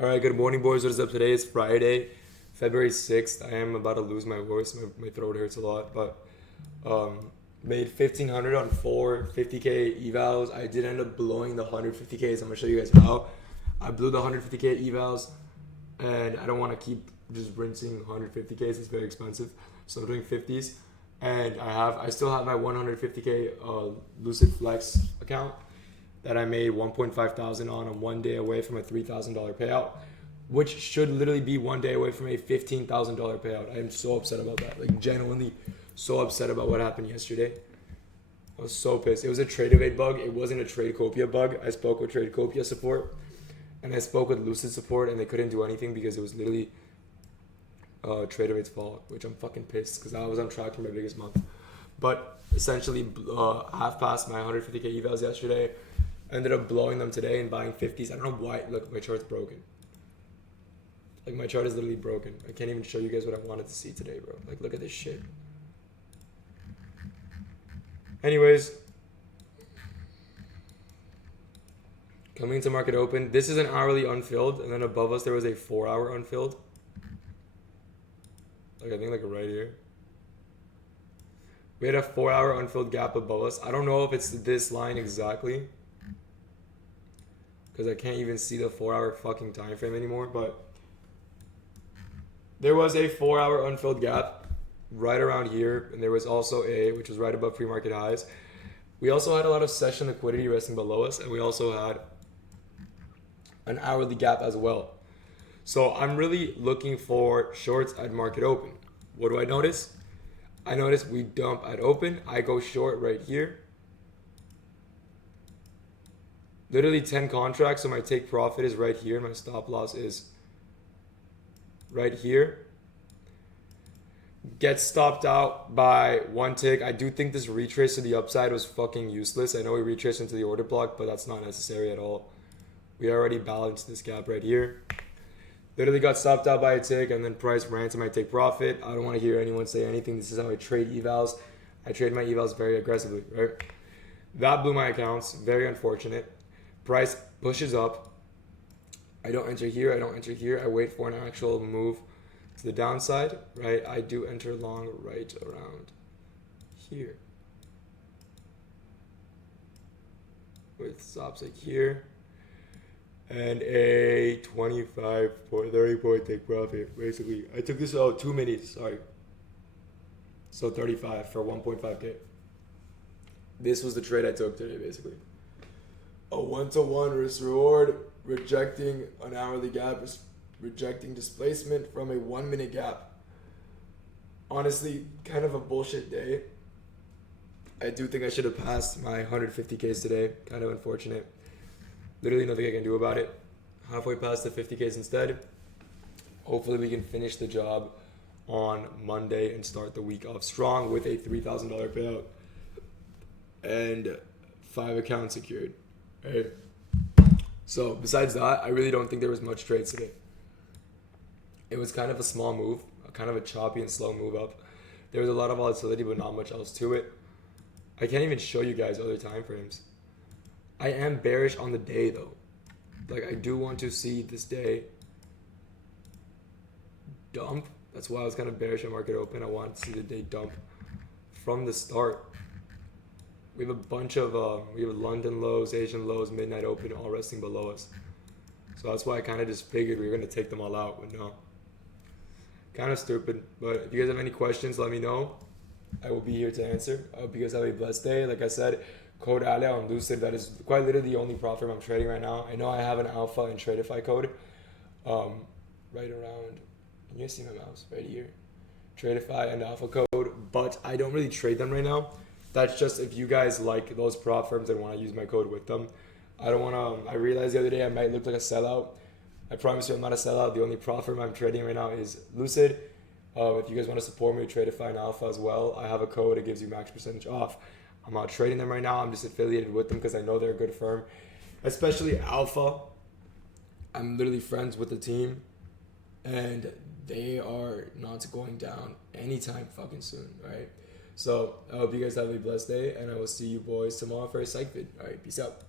All right, good morning, boys. What is up? Today is Friday, February 6th. I am about to lose my voice. My throat hurts a lot, but made 1,500 on four 50K evals. I did end up blowing the 150Ks. I'm going to show you guys how. I blew the 150K evals, and I don't want to keep just rinsing 150Ks. It's very expensive. So I'm doing 50s, and I still have my 150K Lucid Flex account that I made 1.5 thousand on. I'm 1 day away from a $3,000 payout, which should literally be 1 day away from a $15,000 payout. I am so upset about that. Like, genuinely so upset about what happened yesterday. I was so pissed. It was a trade evade bug. It wasn't a Tradecopia bug. I spoke with Tradecopia support and I spoke with Lucid support, and they couldn't do anything because it was literally trade evade's fault, which I'm fucking pissed because I was on track for my biggest month. But essentially, half past my 150K evals yesterday. I ended up blowing them today and buying 50s. I don't know why. Look, my chart's broken. Like, my chart is literally broken. I can't even show you guys what I wanted to see today, bro. Like, look at this shit. Anyways, coming to market open. This is an hourly unfilled, and then above us there was a 4-hour unfilled. Like, I think like right here. We had a 4-hour unfilled gap above us. I don't know if it's this line exactly, because I can't even see the 4-hour fucking time frame anymore, but there was a 4-hour unfilled gap right around here, and there was also which was right above pre-market highs. We also had a lot of session liquidity resting below us, and we also had an hourly gap as well. So I'm really looking for shorts at market open. What do I notice? I notice we dump at open. I go short right here. Literally 10 contracts, so my take profit is right here. My stop loss is right here. Get stopped out by one tick. I do think this retrace to the upside was fucking useless. I know we retraced into the order block, but that's not necessary at all. We already balanced this gap right here. Literally got stopped out by a tick, and then price ran to my take profit. I don't want to hear anyone say anything. This is how I trade evals. I trade my evals very aggressively, right? That blew my accounts. Very unfortunate. Price pushes up. I don't enter here. I don't enter here. I wait for an actual move to the downside, right? I do enter long right around here with stops like here and a 30 point take profit. Basically, I took this out 2 minutes. Sorry. So 35 for 1.5K. This was the trade I took today, basically. A 1-to-1 risk reward, rejecting an hourly gap, rejecting displacement from a 1 minute gap. Honestly, kind of a bullshit day. I do think I should have passed my 150Ks today. Kind of unfortunate. Literally nothing I can do about it. Halfway past the 50Ks instead. Hopefully we can finish the job on Monday and start the week off strong with a $3,000 payout and 5 accounts secured. Right. So besides that, I really don't think there was much trades today. It was kind of a small move, kind of a choppy and slow move up. There was a lot of volatility, but not much else to it. I can't even show you guys other time frames. I am bearish on the day though. Like, I do want to see this day dump. That's why I was kind of bearish at market open. I wanted to see the day dump from the start. We have a bunch of, we have London lows, Asian lows, midnight open, all resting below us. So that's why I kind of just figured we were going to take them all out, but no. Kind of stupid, but if you guys have any questions, let me know. I will be here to answer. I hope you guys have a blessed day. Like I said, code ALE on Lucid, that is quite literally the only prop firm I'm trading right now. I know I have an alpha and Tradeify code right around, can you guys see my mouse? Right here. Tradeify and alpha code, but I don't really trade them right now. That's just if you guys like those prop firms and want to use my code with them. I don't want to, I realized the other day I might look like a sellout. I promise you I'm not a sellout. The only prop firm I'm trading right now is Lucid. If you guys want to support me, Tradeify and Alpha as well. I have a code. It gives you max percentage off. I'm not trading them right now. I'm just affiliated with them because I know they're a good firm. Especially Alpha. I'm literally friends with the team. And they are not going down anytime fucking soon, right? So I hope you guys have a blessed day, and I will see you boys tomorrow for a psych vid. All right, peace out.